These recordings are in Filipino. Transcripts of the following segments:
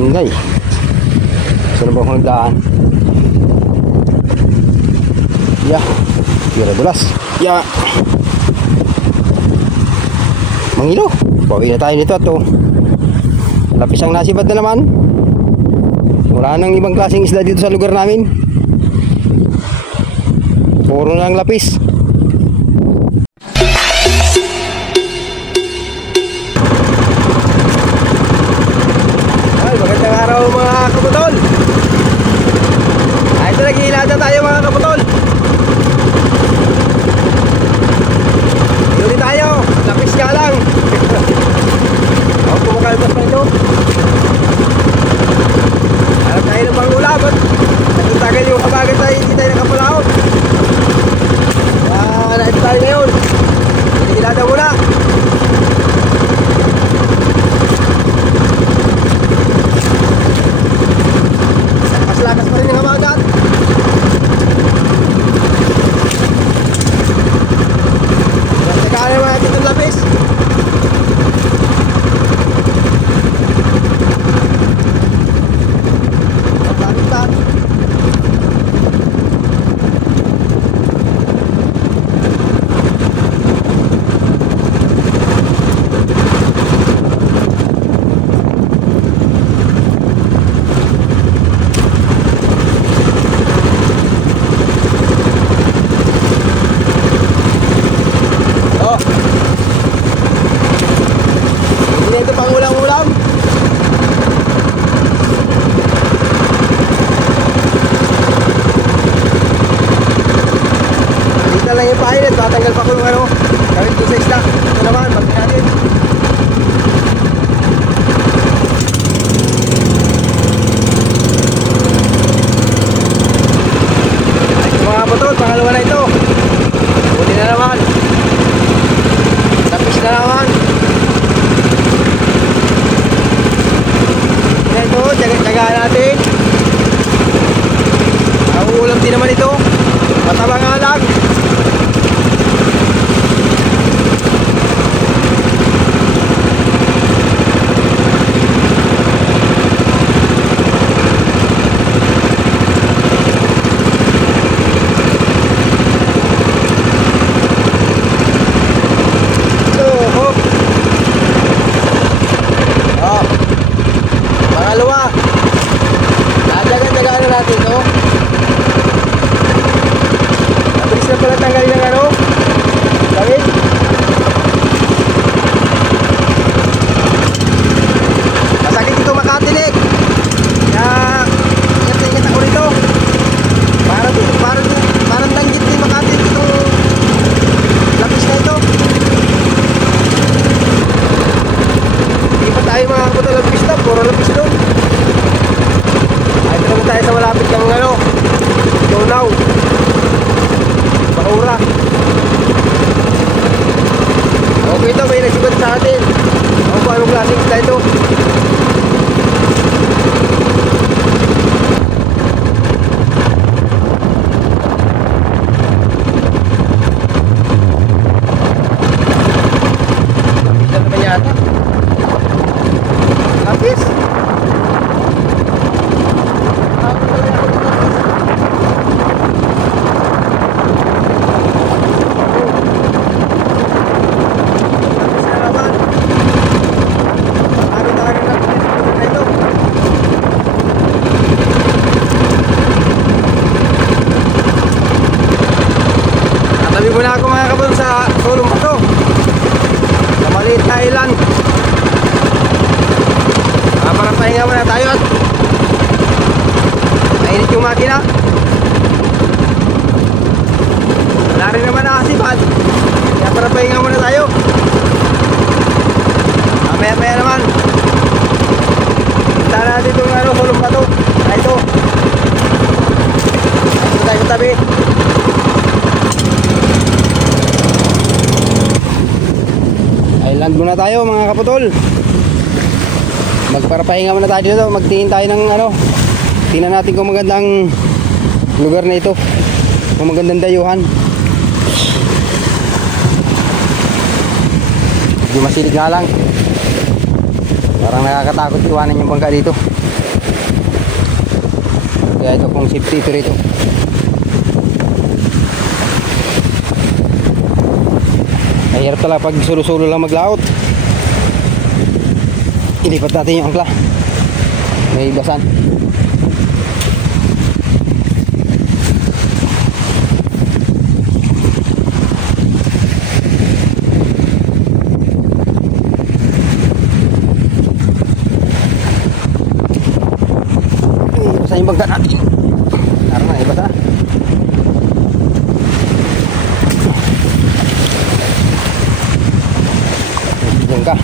Hindi. Saan ba kung nagdaan? Ya, tira dulas. Ya. Mangilo. Bawi na tayo nito at lapis ang nasibad na naman. Wala nang ibang klaseng isda dito sa lugar namin. Puro lang lapis. Ay, magandang araw mga kaputol. Ay, ito naghihilada tayo mga kaputol. Yuli tayo, lapis nga lang. Ako kumakalbas pa ito. Harap tayo ng pangulam at nagtutagal yung kabagat tayo, hindi tayo nakapalaot. Naito tayo ngayon. Naghihilada muna. Lakas pa rin yung hamagat. Nagkakaroon naman natin itong lapis. Lapit-lapit. Ito pang ulam-ulam. Dito lang yung painit. Tatanggal pa ko yung ano gawin ko sa isla. Ito naman, pagkakalit. Ay, mga putol, pangalawa na ito. Buti na naman. Tapos na naman. Ito, tsagaan natin. Ang ulam din naman ito. Mataba nga lang. Pangalawa, tsagaan natin ito. Mabilis na pala tanggalin ng ano gawin. Masakit ito makatinik. Kaya ingat ako rito. Parang langgit din makatinik itong lapis na ito. Hindi pa tayo makakapunta lapis na, puro lapis doon. Ay, ito naman tayo sa malapit ng ano Tunaw Bahura. Okay ito, may nagsibat sa atin. Ako po anong klaseng isla ito. Lapis na naman yata. Lapis? Tabi muna ako mga kapon sa sulong pato sa maliit na island. Para pahinga muna tayo at mainit yung makina. Wala rin naman nakasipad, kaya para pahinga muna tayo. Maya naman punta natin itong ano, sulong pato na ito. Ito tayo sa tabi. Island muna tayo mga kaputol. Magparapahinga muna tayo dito. Magtingin tayo ng ano, tingnan natin kung magandang lugar na ito, kung magandang dayuhan. Medyo masilig nga lang. Parang nakakatakot iwanan yung bangka dito. Kaya ito pong safety ito rito. Mahirap talaga pag solo-solo lang maglaot. Ilipat natin yung angkla. May basan. Basan yung bangka natin. Naroon na, ibasa na. Diyan ka.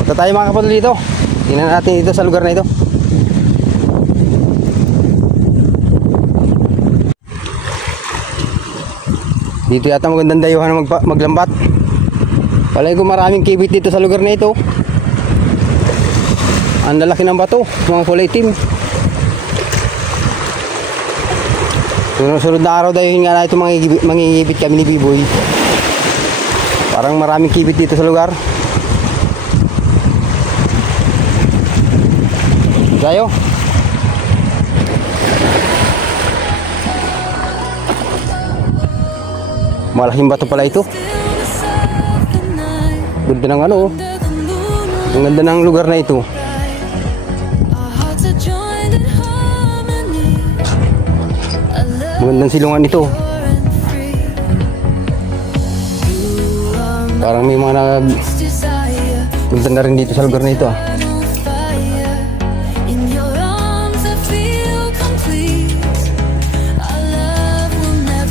Punta tayo mga kapatid dito. Tingnan natin dito sa lugar na ito. Dito yata magandang dayuhan maglambat. Palagi ko maraming kibit dito sa lugar na ito. Ang lalaki ng bato, mga kulay itim. Sunod na araw dayuhin nga na ito mangingibit kami ni Biboy. Parang maraming kibit dito sa lugar. Tayo. Malaking bato pala ito. Ganda ng ano. Ang ganda ng lugar na ito. Magandang silungan ito. Parang may mga nagpunta na rin dito sa lugar na ito.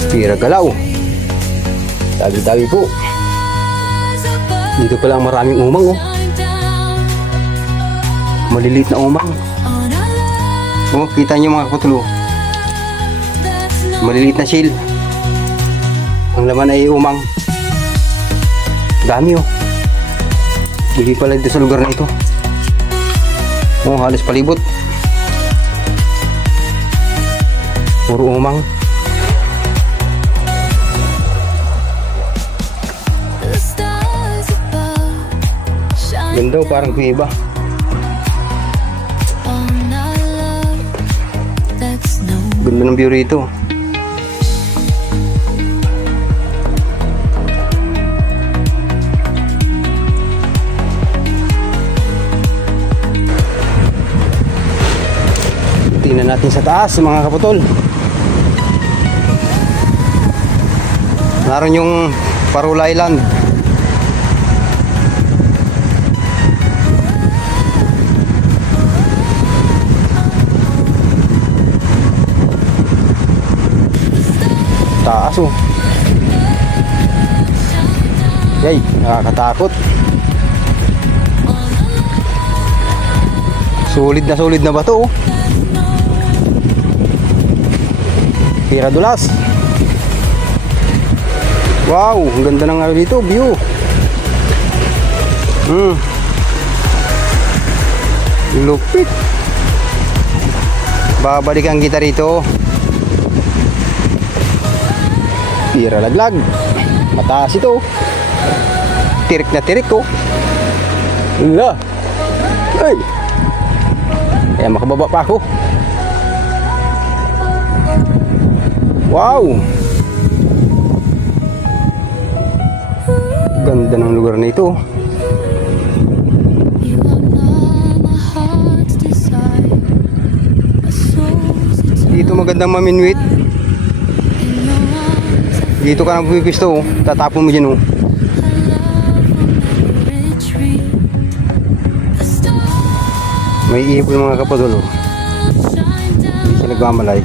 Pira galaw. Tabi-tabi po. Dito pala maraming umang, oh. Maliliit na umang. Oh, kita nyo mga kapatulo. Maliliit na shell. Ang laman ay umang. Dami, oh. Hindi pala dito sa lugar na ito. Oh, halos palibot. Puro umang. Ganda, parang kumiba. Ganda ng view rito. Tingnan natin sa taas mga kaputol. Naroon yung Parula Island. Taas, oh. Yay, nakakatakot. Solid na bato, oh. Pira dulas. Wow, ang ganda ng ano dito, view. Lupit. Babalikan kita rito. Pira laglag. Mataas ito. Tirik na tirik, oh. Wala. Ay. Kaya makababa pa ako. Wow. Ganda ng lugar na ito. Dito magandang maminwit. Dito ka nang pumipisto, oh. Tatapon mo dyan, oh. May ipon mga kapatol, oh. Hindi siya nagmamalay.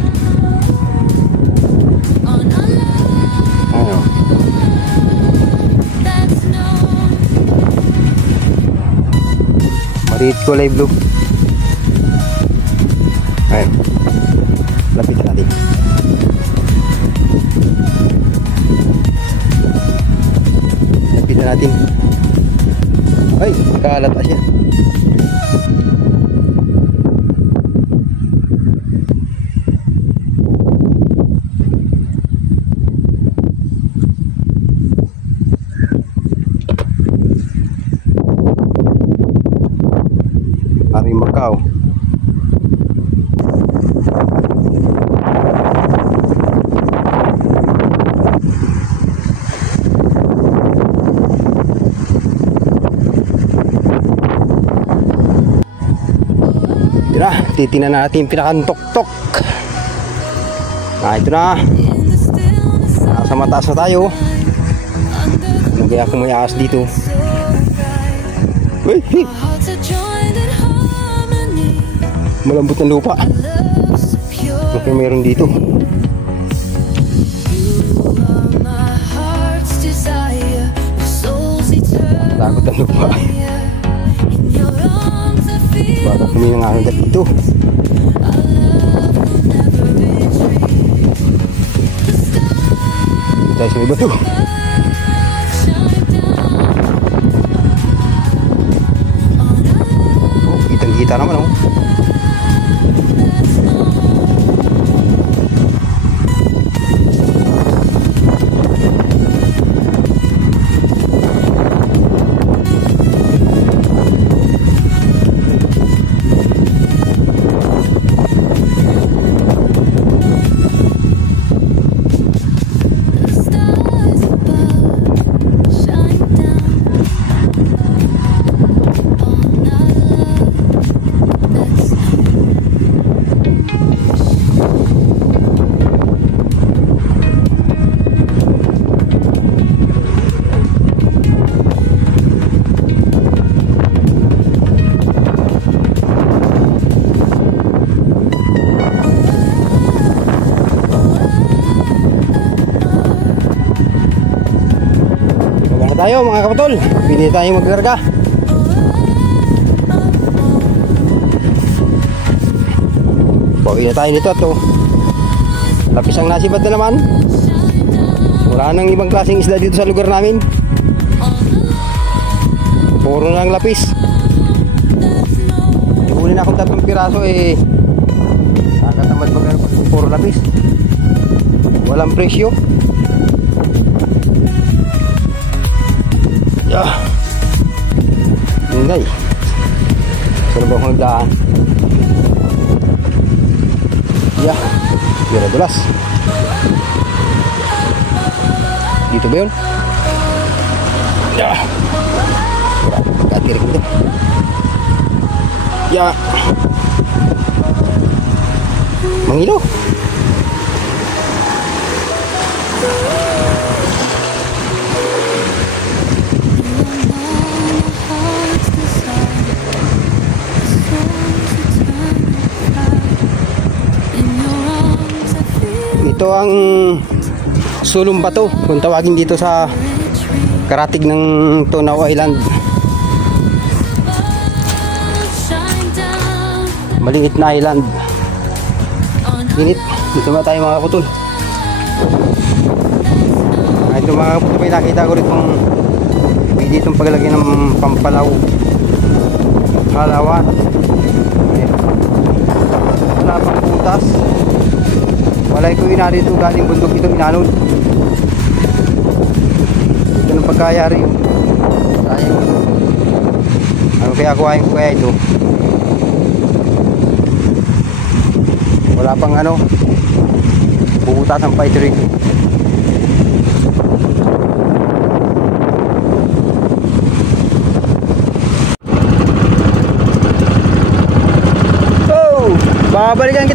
Ano? Mariit kulay blue. Ayun. Lapitan natin. Lapitan natin. Ay, kalat siya. Aring Macau. Ito na, titingnan natin yung pinakantok-tok. Ito na. Nasa mataas na tayo. Ano kaya kung may ahas dito? Uy! Malambot ng lupa. Okay, meron dito. Takot ang lupa. Baka kuminang nga hanggang dito. Tayo sa may bato. Oh, kitang-kita naman oh. Tayo mga kapatol, pili tayo maglarga. Bawi na tayo nito at lapis ang nasibad na naman. Wala nang ibang klaseng isda dito sa lugar namin. Puro lang lapis. Huli na akong 3 piraso nakatamad magano pag puro lapis. Walang presyo. Hindi. Saan ba akong nagdaan? Bira dulas. Dito ba yun? Katirik nito. Mangilo. Ito ang sulong bato kung tawagin dito sa karatig ng Tunaw Island. Maliit na island. Init. Dito ba tayo mga kaputol? Ito mga kaputol, may nakita ko rin kung may ditong paglagay ng pampalaw halawan. Wala pang putas. Walay ko inali ito galing bundok ito inanod. Ito ng pagkayari yun. Ano kaya kuhain ko kaya ito? Wala pang ano, bubutasan pa ito rin. Babalikan kita